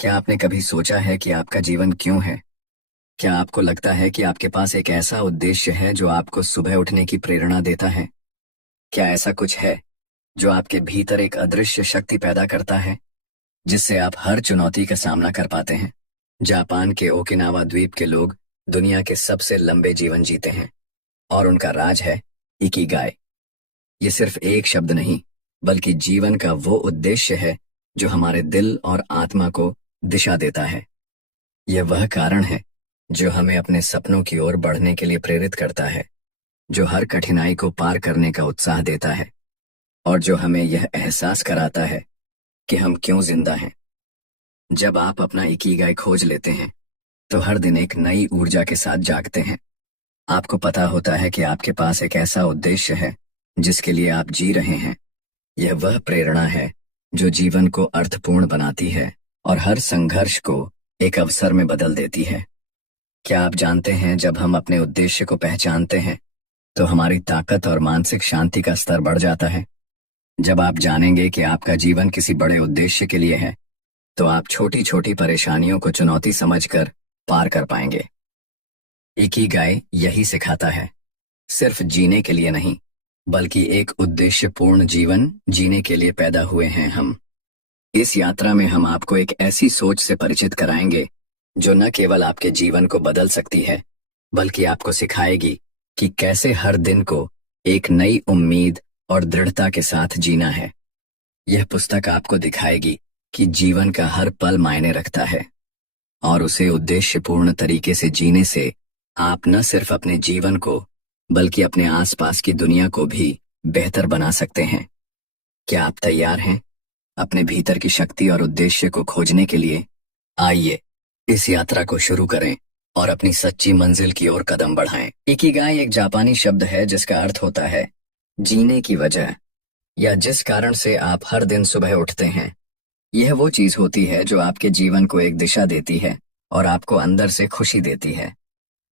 क्या आपने कभी सोचा है कि आपका जीवन क्यों है? क्या आपको लगता है कि आपके पास एक ऐसा उद्देश्य है जो आपको सुबह उठने की प्रेरणा देता है? क्या ऐसा कुछ है जो आपके भीतर एक अदृश्य शक्ति पैदा करता है, जिससे आप हर चुनौती का सामना कर पाते हैं? जापान के ओकिनावा द्वीप के लोग दुनिया के सबसे लंबे जीवन जीते हैं और उनका राज है इकिगाई। ये सिर्फ एक शब्द नहीं, बल्कि जीवन का वो उद्देश्य है जो हमारे दिल और आत्मा को दिशा देता है। यह वह कारण है जो हमें अपने सपनों की ओर बढ़ने के लिए प्रेरित करता है, जो हर कठिनाई को पार करने का उत्साह देता है और जो हमें यह एहसास कराता है कि हम क्यों जिंदा हैं। जब आप अपना इकिगाई खोज लेते हैं, तो हर दिन एक नई ऊर्जा के साथ जागते हैं। आपको पता होता है कि आपके पास एक ऐसा उद्देश्य है जिसके लिए आप जी रहे हैं। यह वह प्रेरणा है जो जीवन को अर्थपूर्ण बनाती है और हर संघर्ष को एक अवसर में बदल देती है। क्या आप जानते हैं, जब हम अपने उद्देश्य को पहचानते हैं तो हमारी ताकत और मानसिक शांति का स्तर बढ़ जाता है। जब आप जानेंगे कि आपका जीवन किसी बड़े उद्देश्य के लिए है, तो आप छोटी छोटी परेशानियों को चुनौती समझकर पार कर पाएंगे। इकिगाई यही सिखाता है, सिर्फ जीने के लिए नहीं, बल्कि एक उद्देश्यपूर्ण जीवन जीने के लिए पैदा हुए हैं हम। इस यात्रा में हम आपको एक ऐसी सोच से परिचित कराएंगे जो न केवल आपके जीवन को बदल सकती है, बल्कि आपको सिखाएगी कि कैसे हर दिन को एक नई उम्मीद और दृढ़ता के साथ जीना है। यह पुस्तक आपको दिखाएगी कि जीवन का हर पल मायने रखता है और उसे उद्देश्यपूर्ण तरीके से जीने से आप न सिर्फ अपने जीवन को, बल्कि अपने आसपास की दुनिया को भी बेहतर बना सकते हैं। क्या आप तैयार हैं अपने भीतर की शक्ति और उद्देश्य को खोजने के लिए? आइए इस यात्रा को शुरू करें और अपनी सच्ची मंजिल की ओर कदम बढ़ाएं। इकिगाई एक जापानी शब्द है जिसका अर्थ होता है जीने की वजह, या जिस कारण से आप हर दिन सुबह उठते हैं। यह वो चीज होती है जो आपके जीवन को एक दिशा देती है और आपको अंदर से खुशी देती है।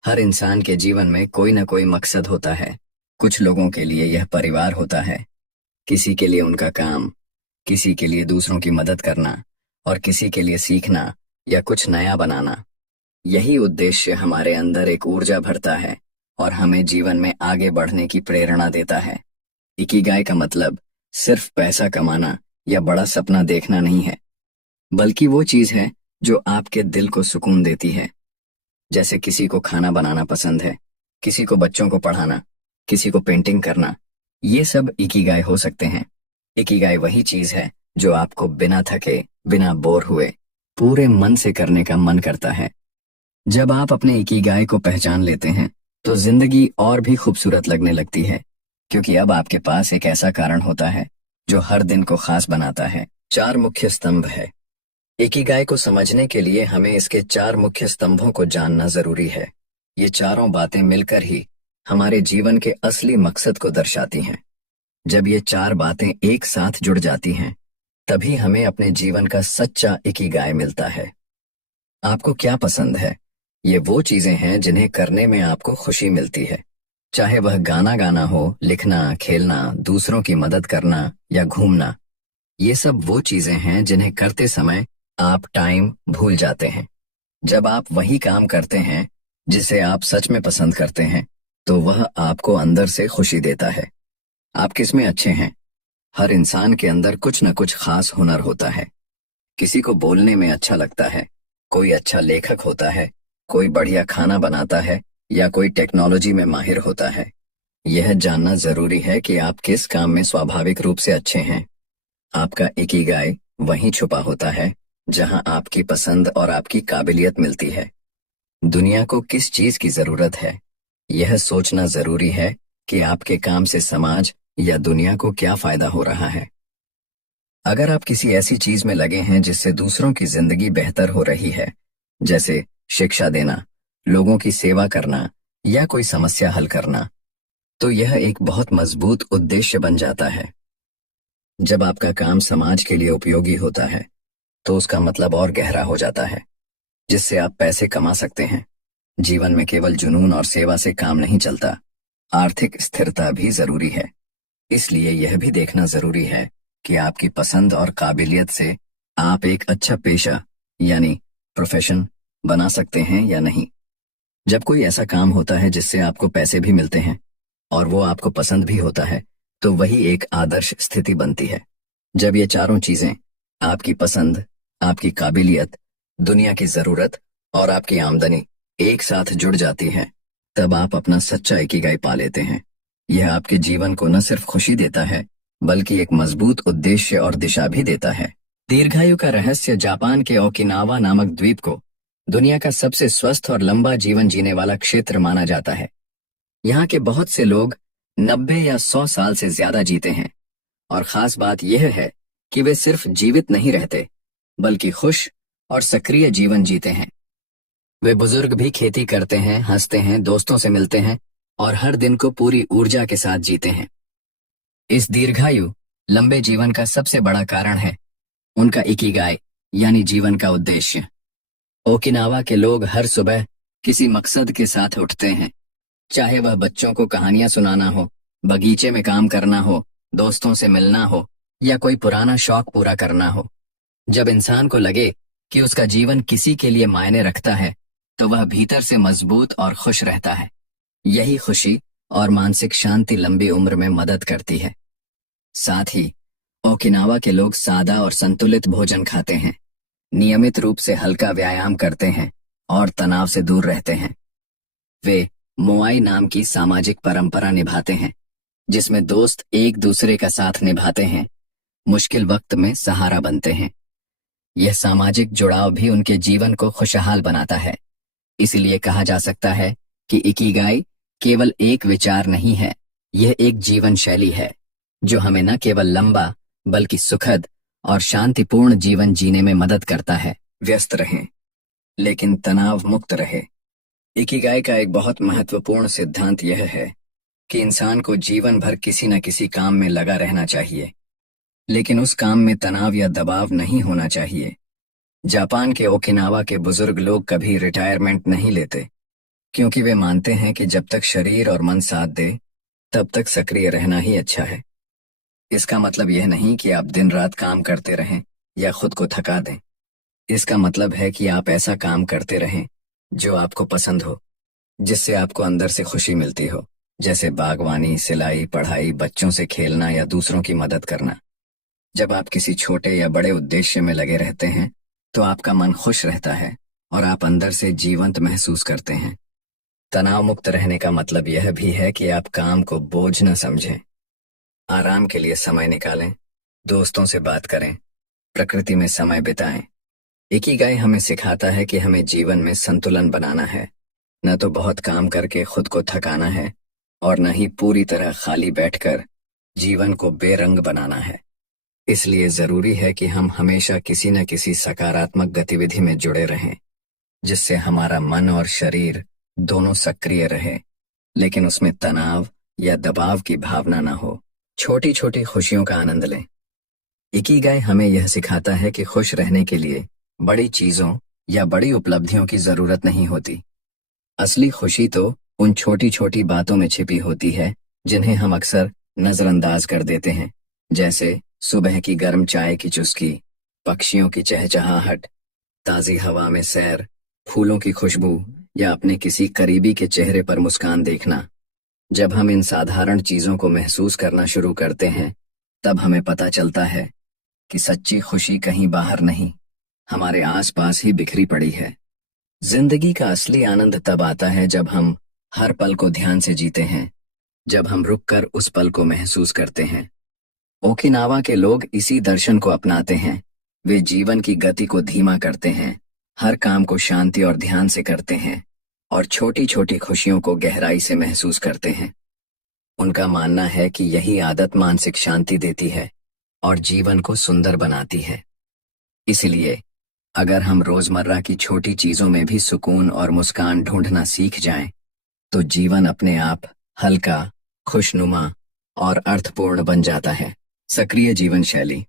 हर इंसान के जीवन में कोई न कोई मकसद होता है। कुछ लोगों के लिए यह परिवार होता है, किसी के लिए उनका काम, किसी के लिए दूसरों की मदद करना और किसी के लिए सीखना या कुछ नया बनाना। यही उद्देश्य हमारे अंदर एक ऊर्जा भरता है और हमें जीवन में आगे बढ़ने की प्रेरणा देता है। इकिगाई का मतलब सिर्फ पैसा कमाना या बड़ा सपना देखना नहीं है, बल्कि वो चीज है जो आपके दिल को सुकून देती है। जैसे किसी को खाना बनाना पसंद है, किसी को बच्चों को पढ़ाना, किसी को पेंटिंग करना। ये सब इकिगाई हो सकते हैं। इकिगाई वही चीज है जो आपको बिना थके, बिना बोर हुए, पूरे मन से करने का मन करता है। जब आप अपने इकिगाई को पहचान लेते हैं, तो जिंदगी और भी खूबसूरत लगने लगती है, क्योंकि अब आपके पास एक ऐसा कारण होता है जो हर दिन को खास बनाता है। 4 मुख्य स्तंभ है। इकिगाई को समझने के लिए हमें इसके 4 मुख्य स्तंभों को जानना जरूरी है। ये चारों बातें मिलकर ही हमारे जीवन के असली मकसद को दर्शाती हैं। जब ये 4 बातें एक साथ जुड़ जाती हैं, तभी हमें अपने जीवन का सच्चा इकिगाई मिलता है। आपको क्या पसंद है? ये वो चीजें हैं जिन्हें करने में आपको खुशी मिलती है, चाहे वह गाना गाना हो, लिखना, खेलना, दूसरों की मदद करना या घूमना। ये सब वो चीजें हैं जिन्हें करते समय आप टाइम भूल जाते हैं। जब आप वही काम करते हैं जिसे आप सच में पसंद करते हैं, तो वह आपको अंदर से खुशी देता है। आप किसमें अच्छे हैं? हर इंसान के अंदर कुछ न कुछ खास हुनर होता है। किसी को बोलने में अच्छा लगता है, कोई अच्छा लेखक होता है, कोई बढ़िया खाना बनाता है या कोई टेक्नोलॉजी में माहिर होता है। यह जानना जरूरी है कि आप किस काम में स्वाभाविक रूप से अच्छे हैं। आपका इकिगाई वहीं छुपा होता है जहां आपकी पसंद और आपकी काबिलियत मिलती है। दुनिया को किस चीज की जरूरत है, यह सोचना जरूरी है कि आपके काम से समाज या दुनिया को क्या फायदा हो रहा है। अगर आप किसी ऐसी चीज में लगे हैं जिससे दूसरों की जिंदगी बेहतर हो रही है, जैसे शिक्षा देना, लोगों की सेवा करना या कोई समस्या हल करना, तो यह एक बहुत मजबूत उद्देश्य बन जाता है। जब आपका काम समाज के लिए उपयोगी होता है, तो उसका मतलब और गहरा हो जाता है, जिससे आप पैसे कमा सकते हैं। जीवन में केवल जुनून और सेवा से काम नहीं चलता, आर्थिक स्थिरता भी जरूरी है। इसलिए यह भी देखना जरूरी है कि आपकी पसंद और काबिलियत से आप एक अच्छा पेशा यानी प्रोफेशन बना सकते हैं या नहीं। जब कोई ऐसा काम होता है जिससे आपको पैसे भी मिलते हैं और वो आपको पसंद भी होता है, तो वही एक आदर्श स्थिति बनती है। जब ये चारों चीजें, आपकी पसंद, आपकी काबिलियत, दुनिया की जरूरत और आपकी आमदनी एक साथ जुड़ जाती हैं, तब आप अपना सच्चा इकिगाई पा लेते हैं। यह आपके जीवन को न सिर्फ खुशी देता है, बल्कि एक मजबूत उद्देश्य और दिशा भी देता है। दीर्घायु का रहस्य जापान के ओकिनावा नामक द्वीप को दुनिया का सबसे स्वस्थ और लंबा जीवन जीने वाला क्षेत्र माना जाता है। यहाँ के बहुत से लोग 90 या 100 साल से ज्यादा जीते हैं, और खास बात यह है कि वे सिर्फ जीवित नहीं रहते, बल्कि खुश और सक्रिय जीवन जीते हैं। वे बुजुर्ग भी खेती करते हैं, हंसते हैं, दोस्तों से मिलते हैं और हर दिन को पूरी ऊर्जा के साथ जीते हैं। इस दीर्घायु लंबे जीवन का सबसे बड़ा कारण है उनका इकिगाई, यानी जीवन का उद्देश्य। ओकिनावा के लोग हर सुबह किसी मकसद के साथ उठते हैं, चाहे वह बच्चों को कहानियां सुनाना हो, बगीचे में काम करना हो, दोस्तों से मिलना हो या कोई पुराना शौक पूरा करना हो। जब इंसान को लगे कि उसका जीवन किसी के लिए मायने रखता है, तो वह भीतर से मजबूत और खुश रहता है। यही खुशी और मानसिक शांति लंबी उम्र में मदद करती है। साथ ही ओकिनावा के लोग सादा और संतुलित भोजन खाते हैं, नियमित रूप से हल्का व्यायाम करते हैं और तनाव से दूर रहते हैं। वे मोआई नाम की सामाजिक परंपरा निभाते हैं, जिसमें दोस्त एक दूसरे का साथ निभाते हैं, मुश्किल वक्त में सहारा बनते हैं। यह सामाजिक जुड़ाव भी उनके जीवन को खुशहाल बनाता है। इसलिए कहा जा सकता है कि इकिगाई केवल एक विचार नहीं है, यह एक जीवन शैली है जो हमें न केवल लंबा बल्कि सुखद और शांतिपूर्ण जीवन जीने में मदद करता है। व्यस्त रहें, लेकिन तनाव मुक्त रहे। इकिगाई का एक बहुत महत्वपूर्ण सिद्धांत यह है कि इंसान को जीवन भर किसी न किसी काम में लगा रहना चाहिए, लेकिन उस काम में तनाव या दबाव नहीं होना चाहिए। जापान के ओकिनावा के बुजुर्ग लोग कभी रिटायरमेंट नहीं लेते, क्योंकि वे मानते हैं कि जब तक शरीर और मन साथ दे, तब तक सक्रिय रहना ही अच्छा है। इसका मतलब यह नहीं कि आप दिन रात काम करते रहें या खुद को थका दें। इसका मतलब है कि आप ऐसा काम करते रहें जो आपको पसंद हो, जिससे आपको अंदर से खुशी मिलती हो, जैसे बागवानी, सिलाई, पढ़ाई, बच्चों से खेलना या दूसरों की मदद करना। जब आप किसी छोटे या बड़े उद्देश्य में लगे रहते हैं, तो आपका मन खुश रहता है और आप अंदर से जीवंत महसूस करते हैं। तनाव मुक्त रहने का मतलब यह भी है कि आप काम को बोझ न समझें। आराम के लिए समय निकालें, दोस्तों से बात करें, प्रकृति में समय बिताएं। इकिगाई हमें सिखाता है कि हमें जीवन में संतुलन बनाना है, न तो बहुत काम करके खुद को थकाना है और न ही पूरी तरह खाली बैठकर जीवन को बेरंग बनाना है। इसलिए जरूरी है कि हम हमेशा किसी न किसी सकारात्मक गतिविधि में जुड़े रहें, जिससे हमारा मन और शरीर दोनों सक्रिय रहे, लेकिन उसमें तनाव या दबाव की भावना न हो। छोटी छोटी खुशियों का आनंद लें। इकिगाई हमें यह सिखाता है कि खुश रहने के लिए बड़ी चीजों या बड़ी उपलब्धियों की जरूरत नहीं होती। असली खुशी तो उन छोटी छोटी बातों में छिपी होती है, जिन्हें हम अक्सर नजरअंदाज कर देते हैं, जैसे सुबह की गर्म चाय की चुस्की, पक्षियों की चहचहाहट, ताजी हवा में सैर, फूलों की खुशबू या अपने किसी करीबी के चेहरे पर मुस्कान देखना। जब हम इन साधारण चीजों को महसूस करना शुरू करते हैं, तब हमें पता चलता है कि सच्ची खुशी कहीं बाहर नहीं, हमारे आसपास ही बिखरी पड़ी है। जिंदगी का असली आनंद तब आता है जब हम हर पल को ध्यान से जीते हैं, जब हम रुककर उस पल को महसूस करते हैं। ओकिनावा के लोग इसी दर्शन को अपनाते हैं। वे जीवन की गति को धीमा करते हैं, हर काम को शांति और ध्यान से करते हैं और छोटी छोटी खुशियों को गहराई से महसूस करते हैं। उनका मानना है कि यही आदत मानसिक शांति देती है और जीवन को सुंदर बनाती है। इसलिए अगर हम रोजमर्रा की छोटी चीजों में भी सुकून और मुस्कान ढूंढना सीख जाएं, तो जीवन अपने आप हल्का, खुशनुमा और अर्थपूर्ण बन जाता है। सक्रिय जीवन शैली।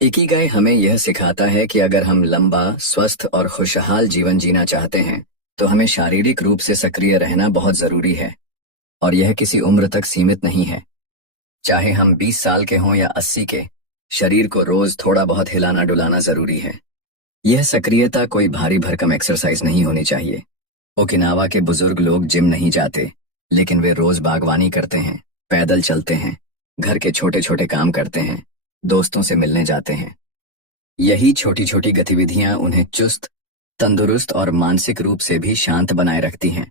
इकिगाई हमें यह सिखाता है कि अगर हम लंबा, स्वस्थ और खुशहाल जीवन जीना चाहते हैं, तो हमें शारीरिक रूप से सक्रिय रहना बहुत जरूरी है, और यह किसी उम्र तक सीमित नहीं है। चाहे हम 20 साल के हों या 80 के, शरीर को रोज थोड़ा बहुत हिलाना डुलाना जरूरी है। यह सक्रियता कोई भारी भरकम एक्सरसाइज नहीं होनी चाहिए। ओकिनावा के बुजुर्ग लोग जिम नहीं जाते, लेकिन वे रोज बागवानी करते हैं, पैदल चलते हैं, घर के छोटे छोटे काम करते हैं, दोस्तों से मिलने जाते हैं। यही छोटी छोटी गतिविधियां उन्हें चुस्त, तंदुरुस्त और मानसिक रूप से भी शांत बनाए रखती हैं।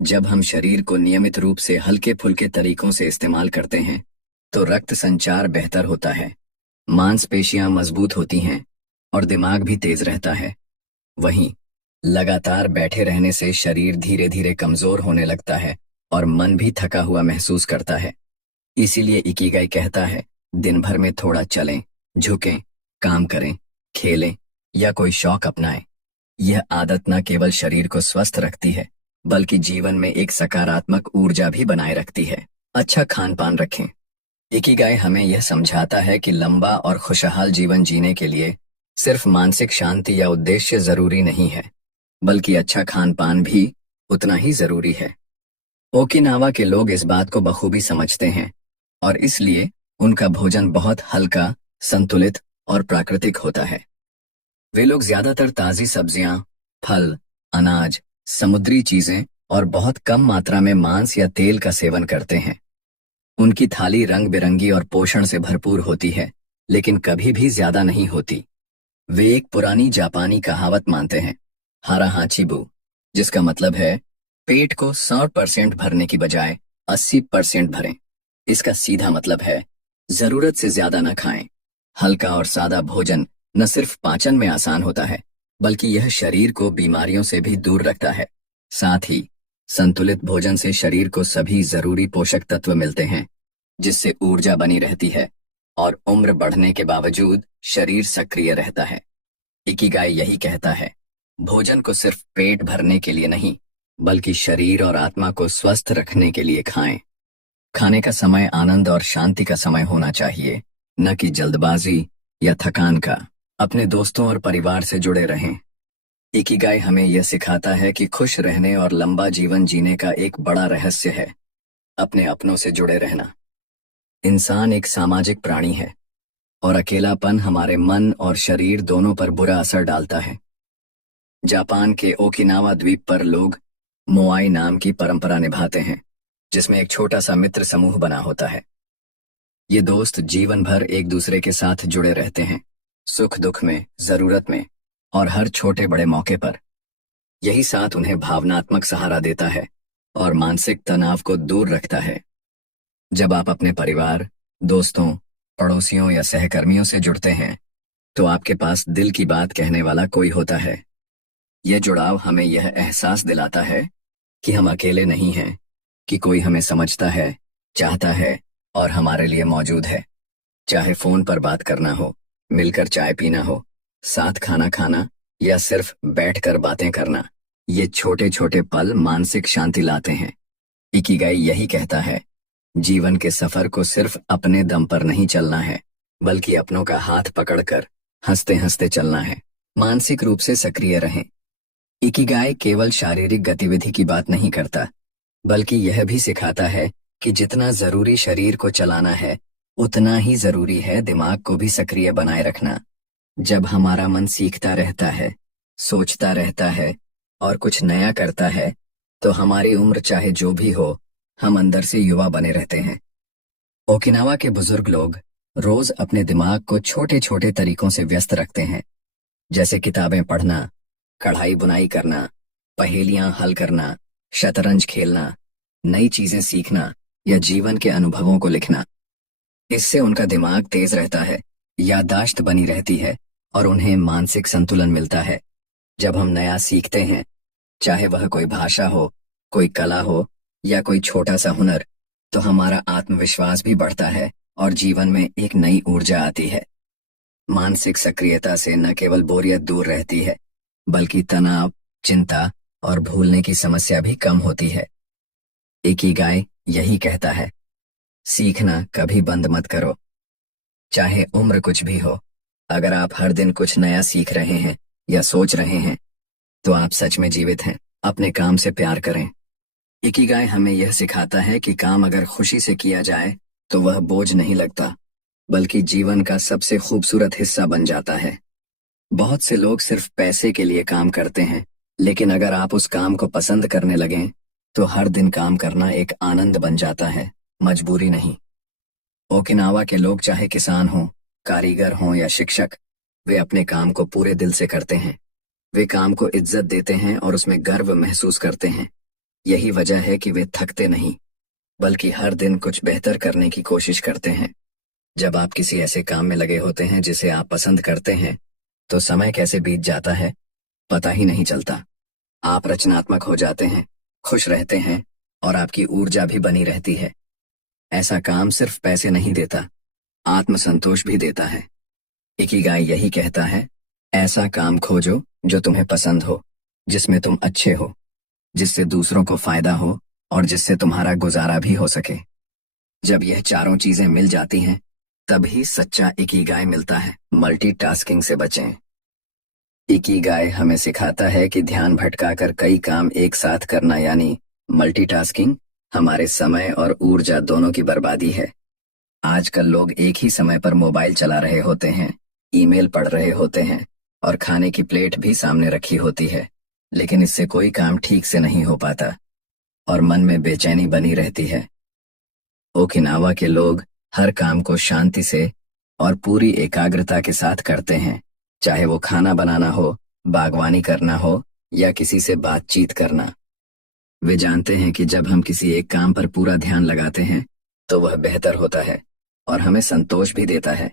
जब हम शरीर को नियमित रूप से हल्के फुल्के तरीकों से इस्तेमाल करते हैं तो रक्त संचार बेहतर होता है, मांसपेशियां मजबूत होती हैं और दिमाग भी तेज रहता है। वहीं लगातार बैठे रहने से शरीर धीरे धीरे कमजोर होने लगता है और मन भी थका हुआ महसूस करता है। इसीलिए इकिगाई कहता है, दिन भर में थोड़ा चलें, झुकें, काम करें, खेलें या कोई शौक अपनाएं। यह आदत न केवल शरीर को स्वस्थ रखती है, बल्कि जीवन में एक सकारात्मक ऊर्जा भी बनाए रखती है। अच्छा खान पान रखें। इकिगाई हमें यह समझाता है कि लंबा और खुशहाल जीवन जीने के लिए सिर्फ मानसिक शांति या उद्देश्य जरूरी नहीं है, बल्कि अच्छा खान पान भी उतना ही जरूरी है। ओकिनावा के लोग इस बात को बखूबी समझते हैं और इसलिए उनका भोजन बहुत हल्का, संतुलित और प्राकृतिक होता है। वे लोग ज्यादातर ताजी सब्जियां, फल, अनाज, समुद्री चीजें और बहुत कम मात्रा में मांस या तेल का सेवन करते हैं। उनकी थाली रंग बिरंगी और पोषण से भरपूर होती है, लेकिन कभी भी ज्यादा नहीं होती। वे एक पुरानी जापानी कहावत मानते हैं, हारा हाचिबू, जिसका मतलब है पेट को 100% भरने की बजाय 80% भरें। इसका सीधा मतलब है जरूरत से ज्यादा न खाएं। हल्का और सादा भोजन न सिर्फ पाचन में आसान होता है, बल्कि यह शरीर को बीमारियों से भी दूर रखता है। साथ ही संतुलित भोजन से शरीर को सभी जरूरी पोषक तत्व मिलते हैं, जिससे ऊर्जा बनी रहती है और उम्र बढ़ने के बावजूद शरीर सक्रिय रहता है। इकिगाई यही कहता है, भोजन को सिर्फ पेट भरने के लिए नहीं, बल्कि शरीर और आत्मा को स्वस्थ रखने के लिए खाएं। खाने का समय आनंद और शांति का समय होना चाहिए, न कि जल्दबाजी या थकान का। अपने दोस्तों और परिवार से जुड़े रहें। इकिगाई हमें यह सिखाता है कि खुश रहने और लंबा जीवन जीने का एक बड़ा रहस्य है अपने अपनों से जुड़े रहना। इंसान एक सामाजिक प्राणी है और अकेलापन हमारे मन और शरीर दोनों पर बुरा असर डालता है। जापान के ओकिनावा द्वीप पर लोग मोआई नाम की परंपरा निभाते हैं, जिसमें एक छोटा सा मित्र समूह बना होता है। ये दोस्त जीवन भर एक दूसरे के साथ जुड़े रहते हैं, सुख दुख में, जरूरत में और हर छोटे बड़े मौके पर। यही साथ उन्हें भावनात्मक सहारा देता है और मानसिक तनाव को दूर रखता है। जब आप अपने परिवार, दोस्तों, पड़ोसियों या सहकर्मियों से जुड़ते हैं तो आपके पास दिल की बात कहने वाला कोई होता है। यह जुड़ाव हमें यह एहसास दिलाता है कि हम अकेले नहीं हैं, कि कोई हमें समझता है, चाहता है और हमारे लिए मौजूद है। चाहे फोन पर बात करना हो, मिलकर चाय पीना हो, साथ खाना खाना या सिर्फ बैठकर बातें करना, ये छोटे छोटे पल मानसिक शांति लाते हैं। इकिगाई यही कहता है, जीवन के सफर को सिर्फ अपने दम पर नहीं चलना है, बल्कि अपनों का हाथ पकड़कर हंसते हंसते चलना है। मानसिक रूप से सक्रिय रहें। इकिगाई केवल शारीरिक गतिविधि की बात नहीं करता, बल्कि यह भी सिखाता है कि जितना जरूरी शरीर को चलाना है, उतना ही जरूरी है दिमाग को भी सक्रिय बनाए रखना। जब हमारा मन सीखता रहता है, सोचता रहता है और कुछ नया करता है, तो हमारी उम्र चाहे जो भी हो, हम अंदर से युवा बने रहते हैं। ओकिनावा के बुजुर्ग लोग रोज अपने दिमाग को छोटे छोटे तरीकों से व्यस्त रखते हैं, जैसे किताबें पढ़ना, कढ़ाई बुनाई करना, पहेलियां हल करना, शतरंज खेलना, नई चीजें सीखना या जीवन के अनुभवों को लिखना। इससे उनका दिमाग तेज रहता है, याददाश्त बनी रहती है और उन्हें मानसिक संतुलन मिलता है। जब हम नया सीखते हैं, चाहे वह कोई भाषा हो, कोई कला हो या कोई छोटा सा हुनर, तो हमारा आत्मविश्वास भी बढ़ता है और जीवन में एक नई ऊर्जा आती है। मानसिक सक्रियता से न केवल बोरियत दूर रहती है, बल्कि तनाव, चिंता और भूलने की समस्या भी कम होती है। इकिगाई यही कहता है, सीखना कभी बंद मत करो। चाहे उम्र कुछ भी हो, अगर आप हर दिन कुछ नया सीख रहे हैं या सोच रहे हैं, तो आप सच में जीवित हैं। अपने काम से प्यार करें। इकिगाई हमें यह सिखाता है कि काम अगर खुशी से किया जाए तो वह बोझ नहीं लगता, बल्कि जीवन का सबसे खूबसूरत हिस्सा बन जाता है। बहुत से लोग सिर्फ पैसे के लिए काम करते हैं, लेकिन अगर आप उस काम को पसंद करने लगें तो हर दिन काम करना एक आनंद बन जाता है, मजबूरी नहीं। ओकिनावा के लोग चाहे किसान हों, कारीगर हों या शिक्षक, वे अपने काम को पूरे दिल से करते हैं। वे काम को इज्जत देते हैं और उसमें गर्व महसूस करते हैं। यही वजह है कि वे थकते नहीं, बल्कि हर दिन कुछ बेहतर करने की कोशिश करते हैं। जब आप किसी ऐसे काम में लगे होते हैं जिसे आप पसंद करते हैं, तो समय कैसे बीत जाता है पता ही नहीं चलता। आप रचनात्मक हो जाते हैं, खुश रहते हैं और आपकी ऊर्जा भी बनी रहती है। ऐसा काम सिर्फ पैसे नहीं देता, आत्मसंतोष भी देता है। इकिगाई यही कहता है, ऐसा काम खोजो जो तुम्हें पसंद हो, जिसमें तुम अच्छे हो, जिससे दूसरों को फायदा हो और जिससे तुम्हारा गुजारा भी हो सके। जब यह चारों चीजें मिल जाती हैं, तभी सच्चा इकिगाई मिलता है। मल्टीटास्किंग से बचें। इकिगाई हमें सिखाता है कि ध्यान भटकाकर कई काम एक साथ करना यानी मल्टीटास्किंग हमारे समय और ऊर्जा दोनों की बर्बादी है। आजकल लोग एक ही समय पर मोबाइल चला रहे होते हैं, ईमेल पढ़ रहे होते हैं और खाने की प्लेट भी सामने रखी होती है, लेकिन इससे कोई काम ठीक से नहीं हो पाता और मन में बेचैनी बनी रहती है। ओकिनावा के लोग हर काम को शांति से और पूरी एकाग्रता के साथ करते हैं, चाहे वो खाना बनाना हो, बागवानी करना हो या किसी से बातचीत करना। वे जानते हैं कि जब हम किसी एक काम पर पूरा ध्यान लगाते हैं तो वह बेहतर होता है और हमें संतोष भी देता है।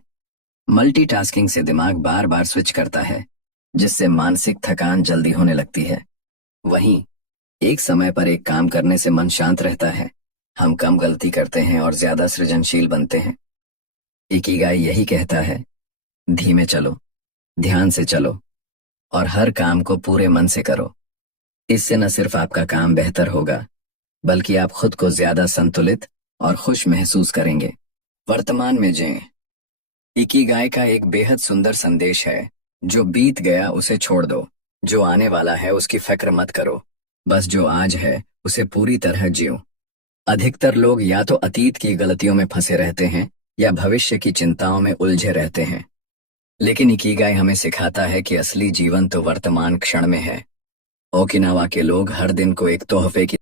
मल्टीटास्किंग से दिमाग बार बार स्विच करता है, जिससे मानसिक थकान जल्दी होने लगती है। वहीं एक समय पर एक काम करने से मन शांत रहता है, हम कम गलती करते हैं और ज्यादा सृजनशील बनते हैं। इकिगाई यही कहता है, धीमे चलो, ध्यान से चलो और हर काम को पूरे मन से करो। इससे न सिर्फ आपका काम बेहतर होगा, बल्कि आप खुद को ज्यादा संतुलित और खुश महसूस करेंगे। वर्तमान में जिएं। इकिगाई का एक बेहद सुंदर संदेश है, जो बीत गया उसे छोड़ दो, जो आने वाला है उसकी फिक्र मत करो, बस जो आज है उसे पूरी तरह जियो। अधिकतर लोग या तो अतीत की गलतियों में फंसे रहते हैं या भविष्य की चिंताओं में उलझे रहते हैं, लेकिन इकिगाई हमें सिखाता है कि असली जीवन तो वर्तमान क्षण में है। ओकिनावा के लोग हर दिन को एक तोहफे की